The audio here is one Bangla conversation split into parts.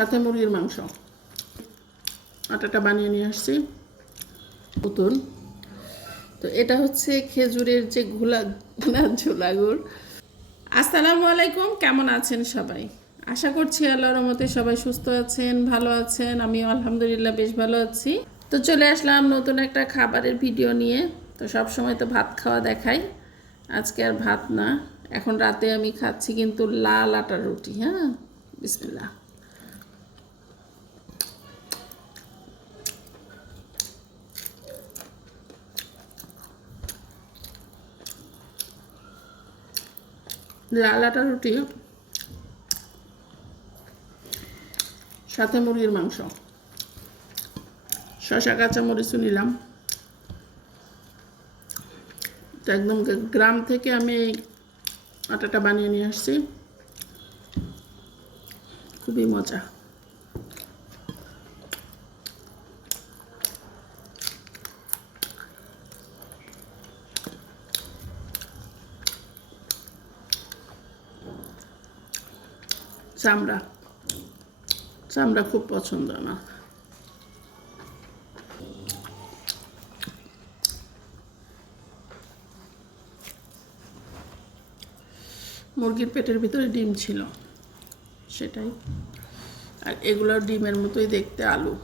সাথে মুরগির মাংস। আটাটা বানিয়ে নিয়ে আসছি নতুন। তো এটা হচ্ছে খেজুরের যে ঝোলা গুড়। আসসালামু আলাইকুম, কেমন আছেন সবাই? আশা করছি আল্লাহর রহমতে সবাই সুস্থ আছেন, ভালো আছেন। আমিও আলহামদুলিল্লাহ বেশ ভালো আছি। তো চলে আসলাম নতুন একটা খাবারের ভিডিও নিয়ে। তো সব সময় তো ভাত খাওয়া দেখাই, আজকে আর ভাত না। এখন রাতে আমি খাচ্ছি কিন্তু লাল আটার রুটি। হ্যাঁ, বিসমিল্লাহ। লাল আটার রুটি সাথে মুরগির মাংস, শসা কাঁচামরিচও নিলাম। তো একদম গ্রাম থেকে আমি এই আটাটা বানিয়ে নিয়ে আসছি, খুবই মজা। চামড়া চামড়া খুব পছন্দ আমার। মুরগির পেটের ভিতরে ডিম ছিল, সেটাই। আর এগুলো ডিমের মতোই দেখতে, আলু।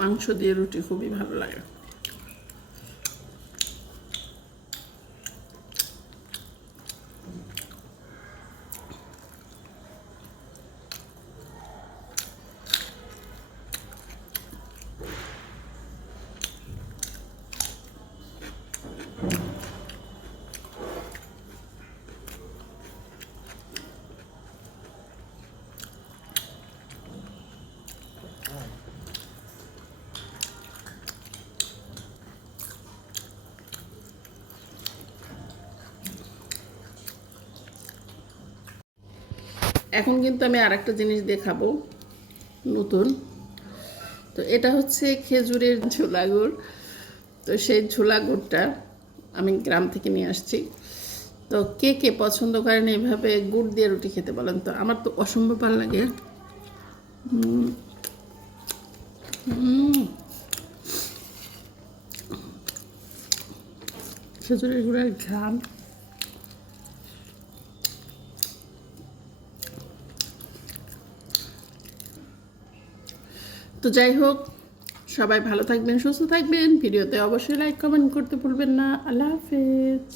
মাংস দিয়ে রুটি খুবই ভালো লাগে। এখন কিন্তু আমি আরেকটা জিনিস দেখাবো নতুন। তো এটা হচ্ছে খেজুরের ঝোলা গুড়। তো সেই ঝোলা গুড়টা আমি গ্রাম থেকে নিয়ে আসছি। তো কে কে পছন্দ করেন এইভাবে গুড় দিয়ে রুটি খেতে, বলেন তো? আমার তো অসম্ভব ভালো লাগে। খেজুরের গুড়ের ঘ্রাণ। তো যাই হোক, সবাই ভালো থাকবেন, সুস্থ থাকবেন। ভিডিওতে অবশ্যই লাইক কমেন্ট করতে ভুলবেন না। আল্লাহ হাফেজ।